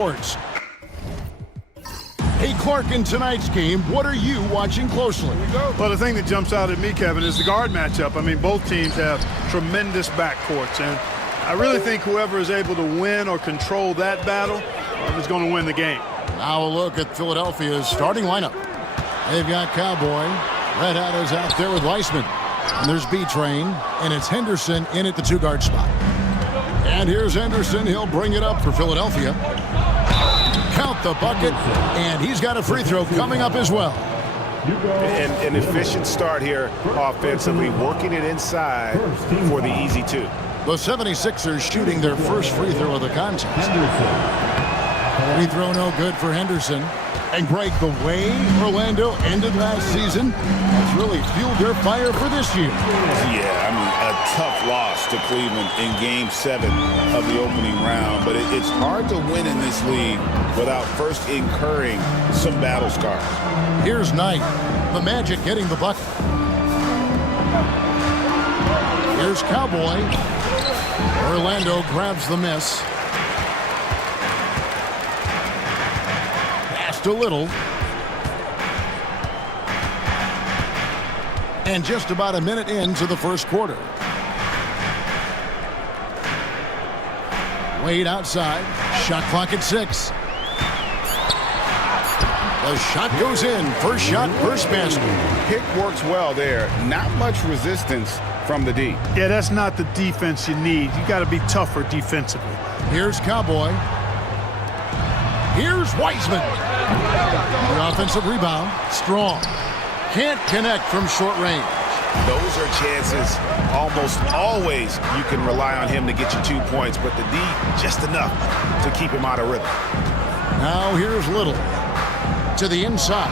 Sports. Hey, Clark, in tonight's game, what are you watching closely? Well, the thing that jumps out at me, Kevin, is the guard matchup. I mean, both teams have tremendous backcourts, and I really think whoever is able to win or control that battle is going to win the game. Now a look at Philadelphia's starting lineup. They've got Cowboy. Red Hat is out there with Weissman. And there's B-Train, and it's Henderson in at the two-guard spot. And here's Henderson. He'll bring it up for Philadelphia. Count the bucket, and he's got a free throw coming up as well. An efficient start here offensively, working it inside for the easy two. The 76ers shooting their first free throw of the contest. Free throw no good for Henderson. And Greg, the way Orlando ended last season has really fueled their fire for this year. Yeah, I mean, a tough loss to Cleveland in Game 7 of the opening round. But it's hard to win in this league without first incurring some battle scars. Here's Knight. The Magic getting the bucket. Here's Cowboy. Orlando grabs the miss. Passed a little. And just about a minute into the first quarter. Wade outside. Shot clock at 6. The shot goes in. First shot, first basket. Pick works well there. Not much resistance from the D. Yeah, that's not the defense you need. You got to be tougher defensively. Here's Cowboy. Here's Weissman. The offensive rebound. Strong. Can't connect from short range. Those are chances almost always you can rely on him to get you 2 points, but the D just enough to keep him out of rhythm. Now here's Little to the inside.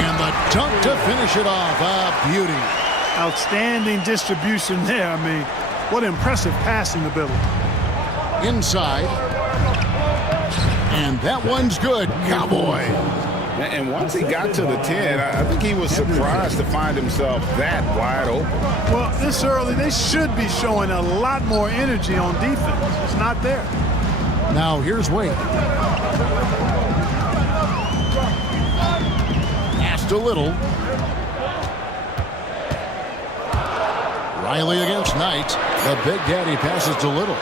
And the dunk to finish it off. A beauty. Outstanding distribution there. I mean, what impressive passing ability. Inside. And that one's good. Cowboy. And once he got to the 10, I think he was surprised to find himself that wide open. Well, this early, they should be showing a lot more energy on defense. It's not there. Now here's Wade. Passed a little. Riley against Knight. The Big Daddy passes to Little.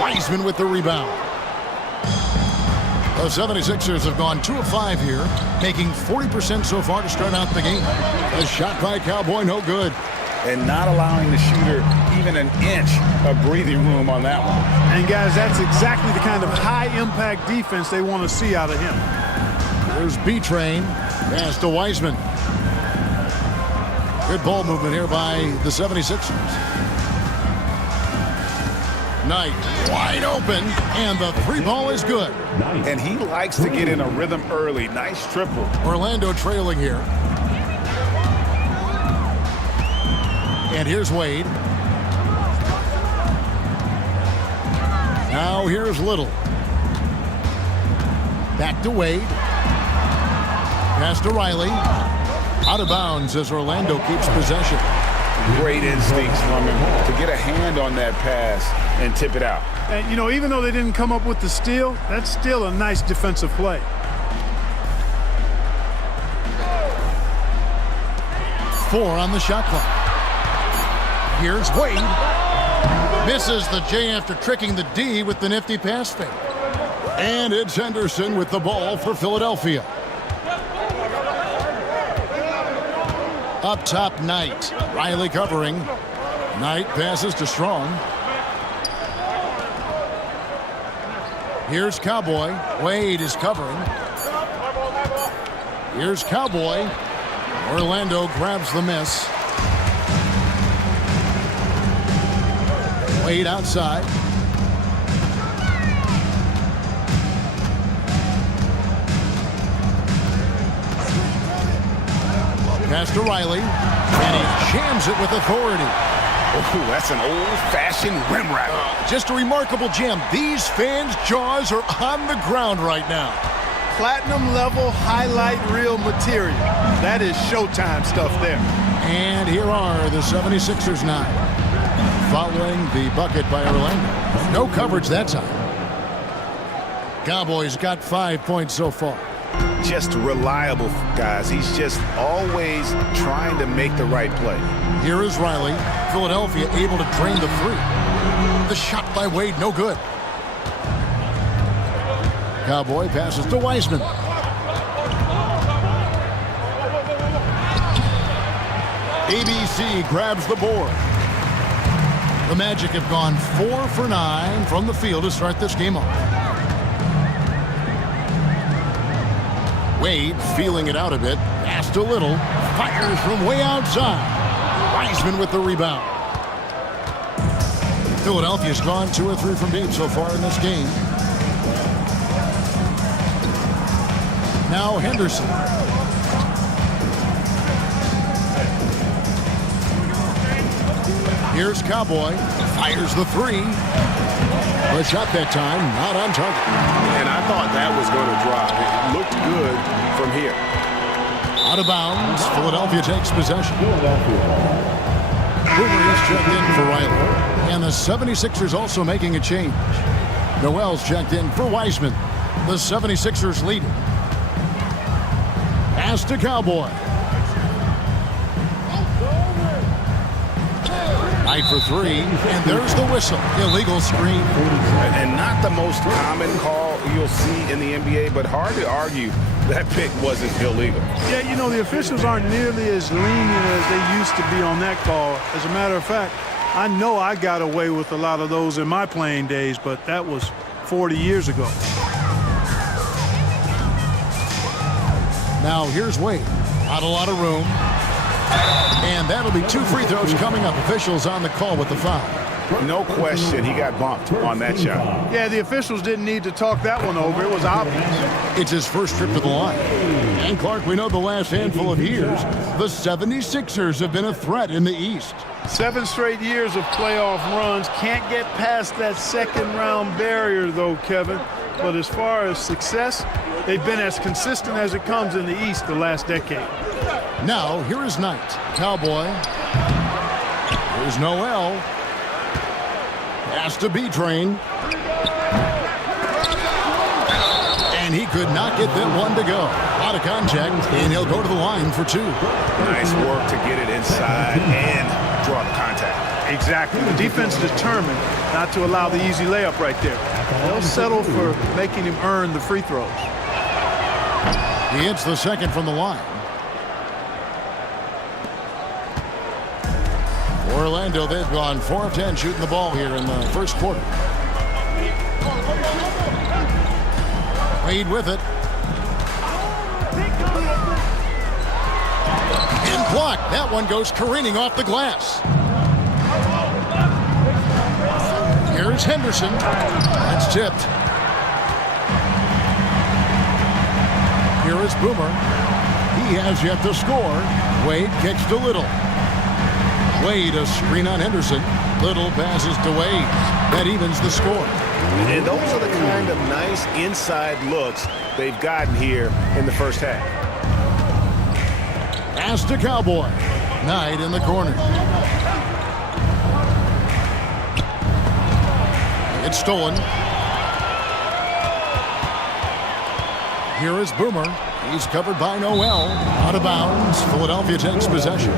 Weissman with the rebound. The 76ers have gone 2 of 5 here, making 40% so far to start out the game. A shot by Cowboy, no good. And not allowing the shooter even an inch of breathing room on that one. And, guys, that's exactly the kind of high-impact defense they want to see out of him. There's B-Train. Pass to Weissman. Good ball movement here by the 76ers. Knight wide open, and the 3 ball is good. And he likes to get in a rhythm early. Nice triple. Orlando trailing here. And here's Wade. Now here's Little. Back to Wade. Pass to Riley. Out of bounds as Orlando keeps possession. Great instincts from him to get a hand on that pass and tip it out. And, you know, even though they didn't come up with the steal, that's still a nice defensive play. Four on the shot clock. Here's Wade. Misses the J after tricking the D with the nifty pass fake. And it's Henderson with the ball for Philadelphia. Up top, Knight. Riley covering. Knight passes to Strong. Here's Cowboy. Wade is covering. Here's Cowboy. Orlando grabs the miss. Wade outside. Pass to Riley, and he jams it with authority. Oh, that's an old-fashioned rim wrap. Just a remarkable jam. These fans' jaws are on the ground right now. Platinum level highlight reel material. That is Showtime stuff there. And here are the 76ers now, following the bucket by Orlando. No coverage that time. Cowboys got 5 points so far. Just reliable, guys. He's just always trying to make the right play. Here is Riley. Philadelphia able to drain the three. The shot by Wade, no good. Cowboy passes to Wiseman. ABC grabs the board. The Magic have gone 4 for 9 from the field to start this game off. Wade feeling it out a bit. Passed a little. Fires from way outside. Wiseman with the rebound. Philadelphia's gone 2 or 3 from deep so far in this game. Now Henderson. Here's Cowboy. Fires the three. The shot that time, not on target. And I thought that was going to drop. It looked good from here. Out of bounds. Philadelphia takes possession. Boomer is checked in for Riley. And the 76ers also making a change. Noel's checked in for Wiseman. The 76ers leading. Pass to Cowboy. Night for 3, and there's the whistle. Illegal screen. And not the most common call you'll see in the NBA, but hard to argue that pick wasn't illegal. Yeah, you know, the officials aren't nearly as lenient as they used to be on that call. As a matter of fact, I know I got away with a lot of those in my playing days, but that was 40 years ago. Now here's Wade. Not a lot of room. And that'll be 2 free throws coming up. Officials on the call with the foul. No question, he got bumped on that shot. Yeah, the officials didn't need to talk that one over. It was obvious. It's his first trip to the line. And Clark, we know the last handful of years, the 76ers have been a threat in the East. 7 straight years of playoff runs. Can't get past that second-round barrier, though, Kevin. But as far as success, they've been as consistent as it comes in the East the last decade. Now, here is Knight. Cowboy. Here's Noel. Pass to B-Train. And he could not get that one to go. Out of contact, and he'll go to the line for 2. Nice work to get it inside and draw the contact. Exactly. The defense determined not to allow the easy layup right there. They'll settle for making him earn the free throws. He hits the second from the line. Orlando, they've gone 4 of 10 shooting the ball here in the first quarter. Wade with it. And blocked. That one goes careening off the glass. Here's Henderson. That's tipped. Here is Boomer. He has yet to score. Wade kicks to Little. Wade, a screen on Henderson. Little passes to Wade. That evens the score. And those are the kind of nice inside looks they've gotten here in the first half. Pass to Cowboy. Knight in the corner. It's stolen. Here is Boomer. He's covered by Noel. Out of bounds. Philadelphia takes possession.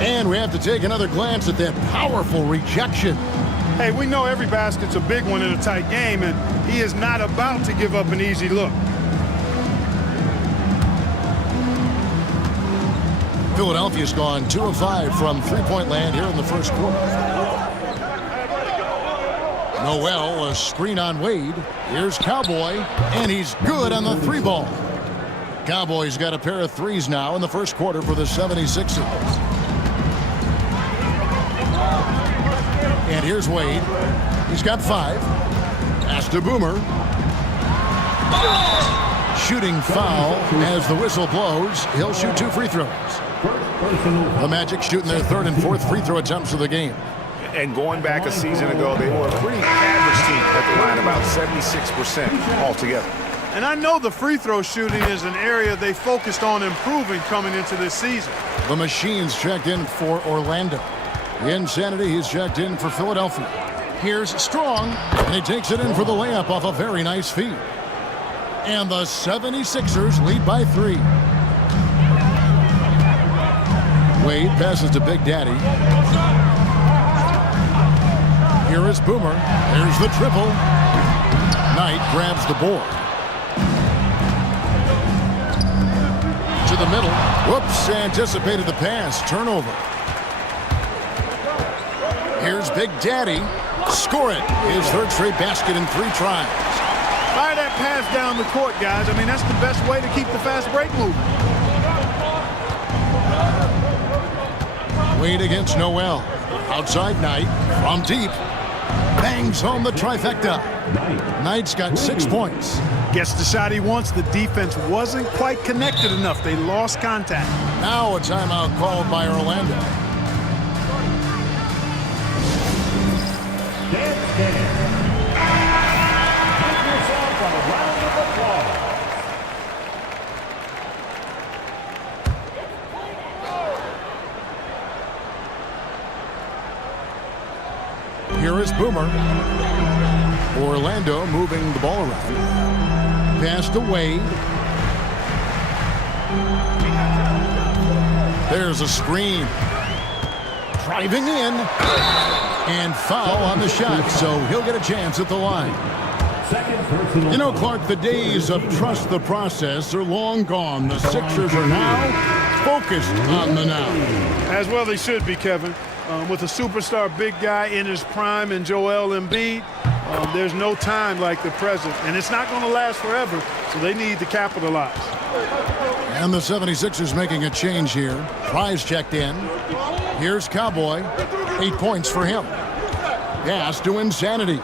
And we have to take another glance at that powerful rejection. Hey, we know every basket's a big one in a tight game, and he is not about to give up an easy look. Philadelphia's gone 2 of 5 from three-point land here in the first quarter. Noel, a screen on Wade. Here's Cowboy, and he's good on the 3-ball. Cowboys got a pair of threes now in the first quarter for the 76ers. And here's Wade. He's got 5. Pass to Boomer. Shooting foul as the whistle blows. He'll shoot 2 free throws. The Magic shooting their 3rd and 4th free throw attempts of the game. And going back a season ago, they were a pretty average team at the line, about 76% altogether. And I know the free throw shooting is an area they focused on improving coming into this season. The Machines checked in for Orlando. Insanity, he's checked in for Philadelphia. Here's Strong, and he takes it in for the layup off a very nice feed. And the 76ers lead by 3. Wade passes to Big Daddy. Here is Boomer. There's the triple. Knight grabs the board. To the middle. Whoops, anticipated the pass. Turnover. Here's Big Daddy. Score it. His third straight basket in 3 tries. Fire that pass down the court, guys. I mean, that's the best way to keep the fast break moving. Wade against Noel. Outside Knight. From deep. Bangs home the trifecta. Knight's got 6 points. Gets the shot he wants. The defense wasn't quite connected enough. They lost contact. Now a timeout called by Orlando. Here is Boomer. Orlando moving the ball around. Pass to Wade. There's a screen. Driving in. And foul on the shot, so he'll get a chance at the line. You know, Clark, the days of trust the process are long gone. The Sixers are now focused on the now. As well they should be, Kevin. With a superstar big guy in his prime in Joel Embiid, there's no time like the present. And it's not going to last forever, so they need to capitalize. And the 76ers making a change here. Price checked in. Here's Cowboy. 8 points for him. Pass to Insanity.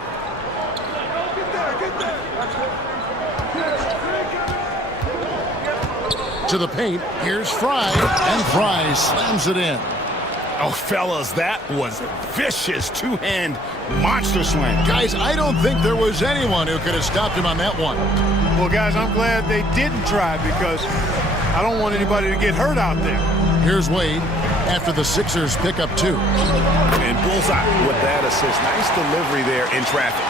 To the paint. Here's Fry. And Fry slams it in. Oh, fellas, that was vicious two-hand monster slam. Guys, I don't think there was anyone who could have stopped him on that one. Well, guys, I'm glad they didn't try because I don't want anybody to get hurt out there. Here's Wade after the Sixers pick up 2. And bullseye with that assist. Nice delivery there in traffic.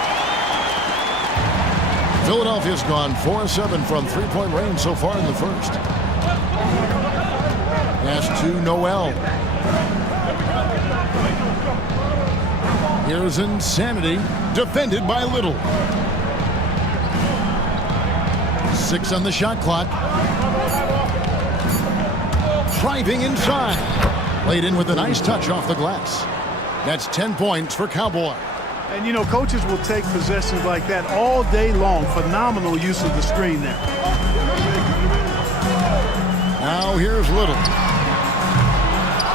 Philadelphia's gone 4-7 from three-point range so far in the first. Pass to Noel. Here's Insanity, defended by Little. 6 on the shot clock. Driving inside. Laid in with a nice touch off the glass. That's 10 points for Cowboy. And, you know, coaches will take possessions like that all day long. Phenomenal use of the screen there. Now here's Little.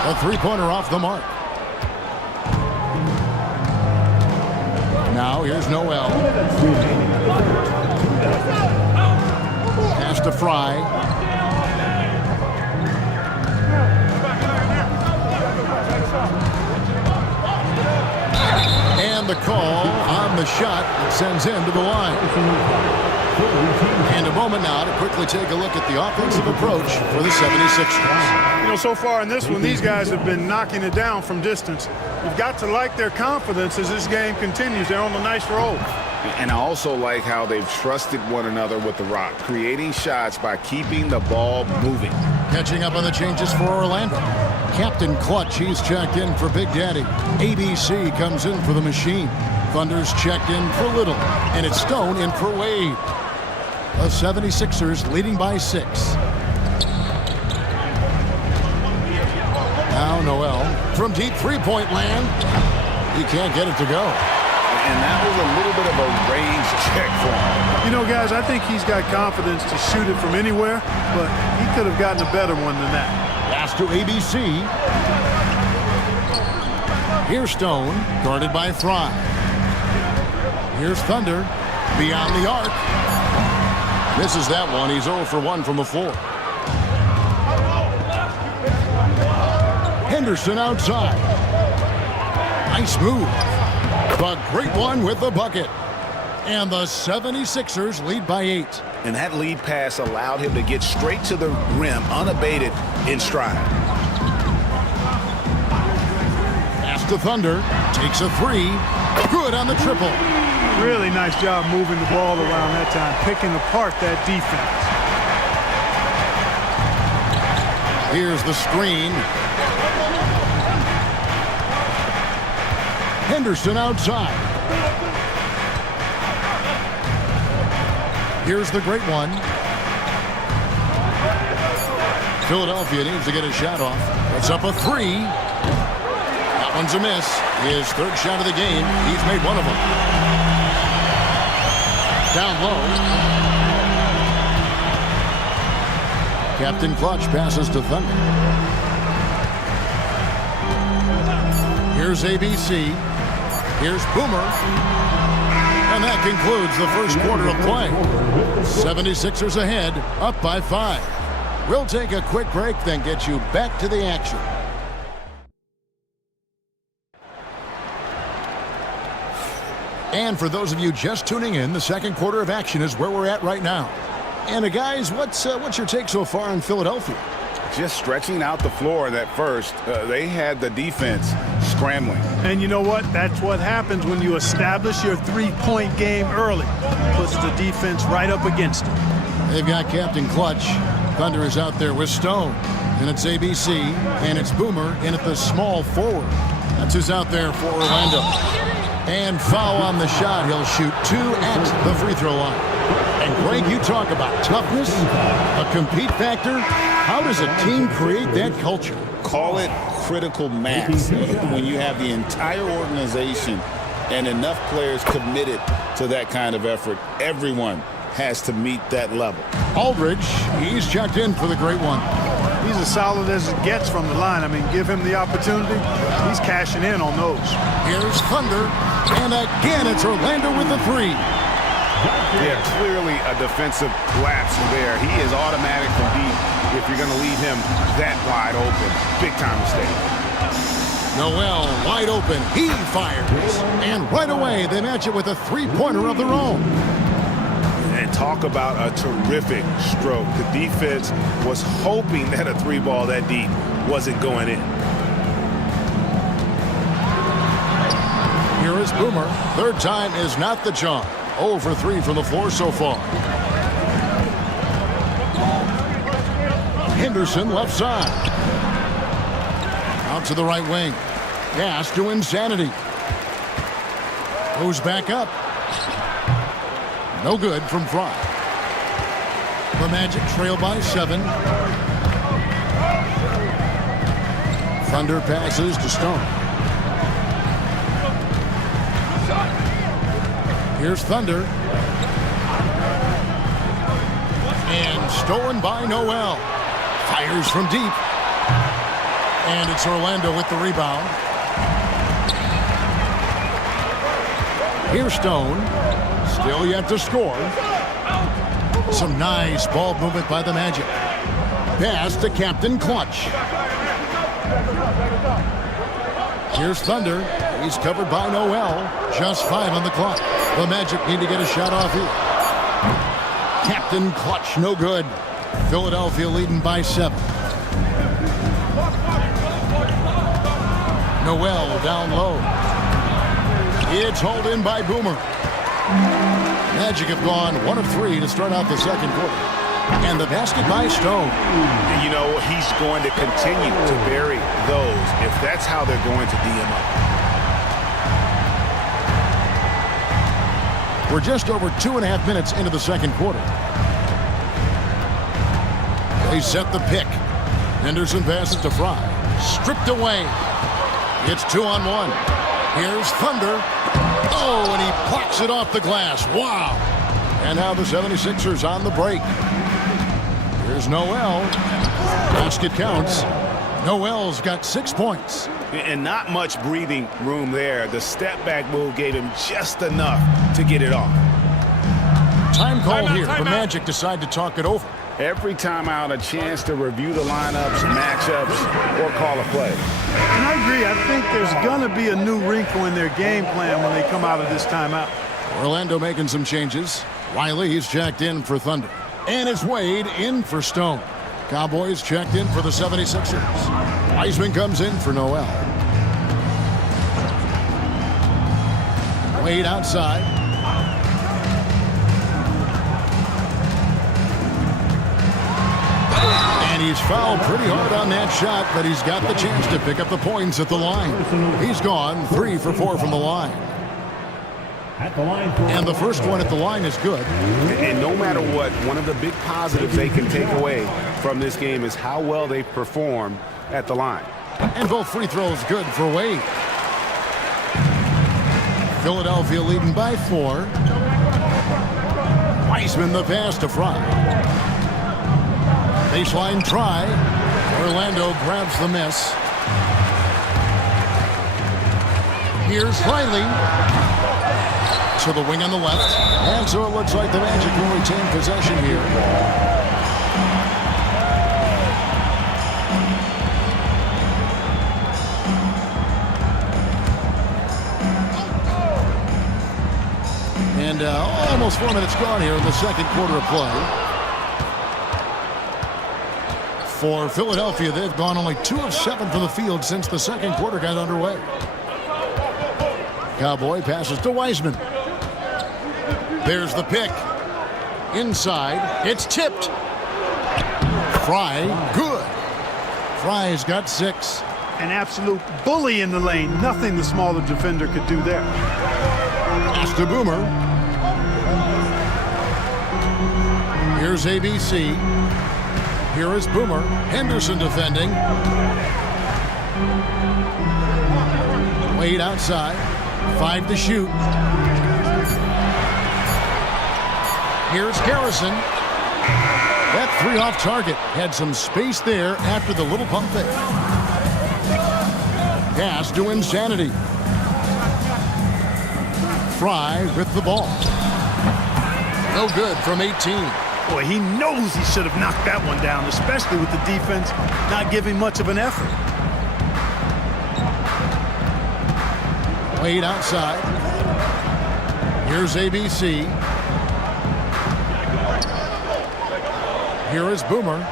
A three-pointer off the mark. Now here's Noel. Pass to Fry. And the call on the shot that sends him to the line. And a moment now to quickly take a look at the offensive approach for the 76ers. You know, so far in this one, these guys have been knocking it down from distance. You've got to like their confidence as this game continues. They're on a nice roll. And I also like how they've trusted one another with the rock, creating shots by keeping the ball moving. Catching up on the changes for Orlando. Captain Clutch, he's checked in for Big Daddy. ABC comes in for the Machine. Thunder's checked in for Little. And it's Stone in for Wade. The 76ers leading by 6. Now Noel from deep three-point land. He can't get it to go. And that was a little bit of a range check for him. You know, guys, I think he's got confidence to shoot it from anywhere, but he could have gotten a better one than that. Pass to ABC. Here's Stone, guarded by Fry. Here's Thunder, beyond the arc. Misses that one. He's 0 for 1 from the floor. Henderson outside. Nice move. The great one with the bucket. And the 76ers lead by 8. And that lead pass allowed him to get straight to the rim, unabated in stride. Pass to Thunder. Takes a 3. Good on the triple. Really nice job moving the ball around that time, picking apart that defense. Here's the screen. Henderson outside. Here's the great one. Philadelphia needs to get a shot off. It's up a three. That one's a miss. His third shot of the game. He's made one of them. Down low. Captain Clutch passes to Thunder. Here's ABC. Here's Boomer. And that concludes the first quarter of play. 76ers ahead, up by 5. We'll take a quick break, then get you back to the action. And for those of you just tuning in, the second quarter of action is where we're at right now. And guys, what's your take so far on Philadelphia? Just stretching out the floor at first. They had the defense scrambling. And you know what? That's what happens when you establish your three-point game early. Puts the defense right up against it. They've got Captain Clutch. Thunder is out there with Stone. And it's ABC. And it's Boomer in at the small forward. That's who's out there for Orlando. And foul on the shot. He'll shoot 2 at the free throw line. And Greg, you talk about toughness, a compete factor. How does a team create that culture? Call it critical mass. When you have the entire organization and enough players committed to that kind of effort, everyone has to meet that level. Aldridge, he's checked in for the great one. He's as solid as it gets from the line. I mean, give him the opportunity. He's cashing in on those. Here's Thunder. And again, it's Orlando with the three. Yeah, clearly a defensive lapse there. He is automatic from deep if you're going to leave him that wide open. Big time mistake. Noel wide open. He fires. And right away, they match it with a three-pointer of their own. And talk about a terrific stroke. The defense was hoping that a three ball that deep wasn't going in. Here is Boomer. Third time is not the charm. 0 for 3 from the floor so far. Henderson left side. Out to the right wing. Pass to Insanity. Goes back up. No good from Fry. The Magic trail by 7. Thunder passes to Stone. Here's Thunder. And stolen by Noel. Fires from deep. And it's Orlando with the rebound. Here's Stone. Still yet to score. Some nice ball movement by the Magic. Pass to Captain Clutch. Here's Thunder. He's covered by Noel. Just 5 on the clock. The Magic need to get a shot off here. Captain Clutch, no good. Philadelphia leading by 7. Noel down low. It's hauled in by Boomer. Magic have gone 1 of 3 to start out the second quarter. And the basket by Stone. And you know, he's going to continue to bury those if that's how they're going to D him up. We're just over 2.5 minutes into the second quarter. They set the pick. Henderson passes to Fry. Stripped away. It's 2-on-1. Here's Thunder. Oh, and he plucks it off the glass. Wow. And now the 76ers on the break. Here's Noel. Basket counts. Noel's got 6 points. And not much breathing room there. The step back move gave him just enough to get it off. Time call here. The Magic decide to talk it over. Every timeout, a chance to review the lineups, matchups, or call a play. And I agree. I think there's going to be a new wrinkle in their game plan when they come out of this timeout. Orlando making some changes. Riley, he's checked in for Thunder. And it's Wade in for Stone. Cowboys checked in for the 76ers. Wiseman comes in for Noel. Wade outside. And he's fouled pretty hard on that shot, but he's got the chance to pick up the points at the line. He's gone 3 for 4 from the line. And the first one at the line is good. And no matter what, one of the big positives they can take away from this game is how well they perform at the line. And both free throws good for Wade. Philadelphia leading by 4. Wiseman the pass to Fry. Baseline try. Orlando grabs the miss. Here's Riley. To the wing on the left. And so it looks like the Magic will retain possession here. And almost 4 minutes gone here in the second quarter of play. For Philadelphia, they've gone only 2 of 7 from the field since the second quarter got underway. Cowboy passes to Wiseman. There's the pick. Inside, it's tipped. Fry, good. Fry's got 6. An absolute bully in the lane. Nothing the smaller defender could do there. Pass to Boomer. Here's ABC. Here is Boomer. Henderson defending. Wade outside. 5 to shoot. Here's Harrison. That 3 off target. Had some space there after the little pump fake. Pass to Insanity. Fry with the ball. No good from 18. Boy, he knows he should have knocked that one down, especially with the defense not giving much of an effort. Wade outside. Here's ABC. Here is Boomer.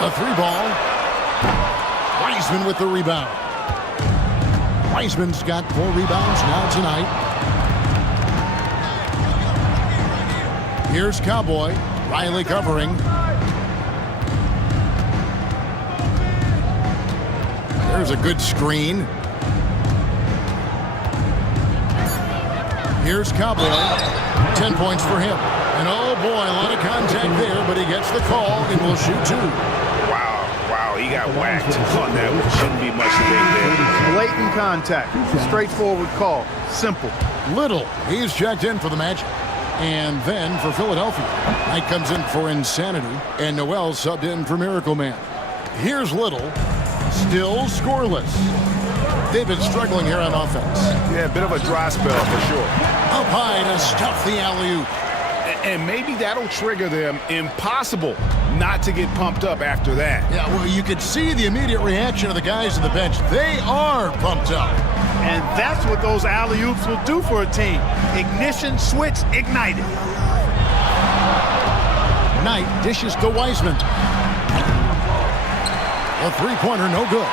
A 3 ball. Wiseman with the rebound. Wiseman's got 4 rebounds now tonight. Here's Cowboy. Riley covering. There's a good screen. Here's Cowboy. 10 points for him. And oh boy, a lot of contact there, but he gets the call and will shoot 2. Wow, he got whacked on that one. Shouldn't be much debate there. Blatant contact. Straightforward call. Simple. Little. He's checked in for the Magic. And then for Philadelphia, Knight comes in for Insanity, and Noel subbed in for Miracle Man. Here's Little, still scoreless. They've been struggling here on offense. Yeah, a bit of a dry spell for sure. Up high to stuff the alley-oop. And maybe that'll trigger them. Impossible not to get pumped up after that. Yeah, well, you could see the immediate reaction of the guys on the bench. They are pumped up. And that's what those alley-oops will do for a team. Ignition, switch, ignited. Knight dishes to Wiseman. A 3-pointer, no good.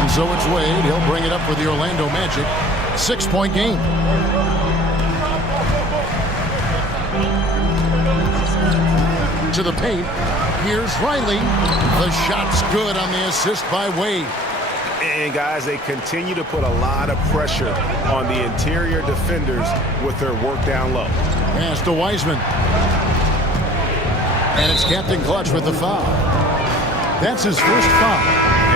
And so it's Wade. He'll bring it up for the Orlando Magic. 6-point game. To the paint. Here's Riley. The shot's good on the assist by Wade. And guys, they continue to put a lot of pressure on the interior defenders with their work down low. Pass to Wiseman. And it's Captain Clutch with the foul. That's his first foul.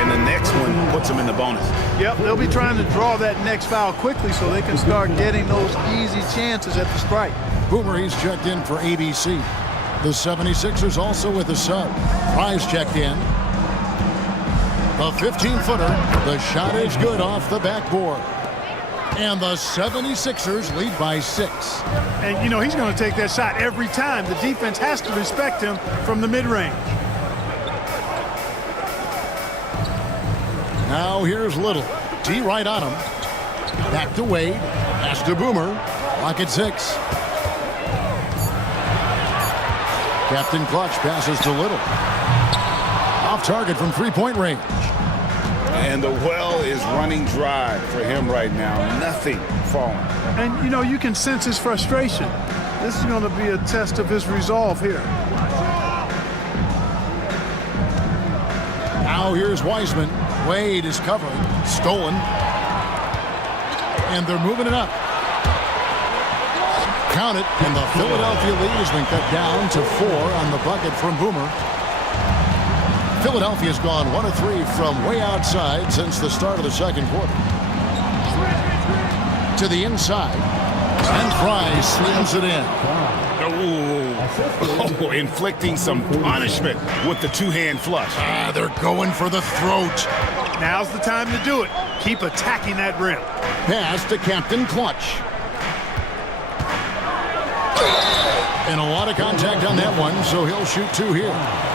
And the next one puts him in the bonus. Yep, they'll be trying to draw that next foul quickly so they can start getting those easy chances at the strike. Boomer, he's checked in for ABC. The 76ers also with a sub. Fry's checked in. The 15-footer. The shot is good off the backboard. And the 76ers lead by 6. And, you know, he's going to take that shot every time. The defense has to respect him from the mid-range. Now here's Little. D right on him. Back to Wade. Pass to Boomer. Lock at 6. Captain Clutch passes to Little. Off target from 3-point range. And the well is running dry for him right now. Nothing falling. And, you know, you can sense his frustration. This is going to be a test of his resolve here. Now here's Wiseman. Wade is covering. Stolen. And they're moving it up. Count it, and the Philadelphia lead has been cut down to 4 on the bucket from Boomer. Philadelphia's gone 1 of 3 from way outside since the start of the second quarter. To the inside. And Fry slams it in. Oh, inflicting some punishment with the two-hand flush. They're going for the throat. Now's the time to do it. Keep attacking that rim. Pass to Captain Clutch. And a lot of contact on that one, so he'll shoot 2 here.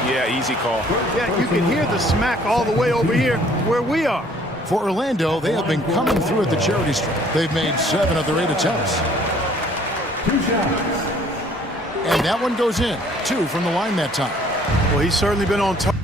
Yeah, easy call. Yeah, you can hear the smack all the way over here where we are. For Orlando, they have been coming through at the charity stripe. They've made 7 of their 8 attempts. 2 shots. And that one goes in. 2 from the line that time. Well, he's certainly been on top.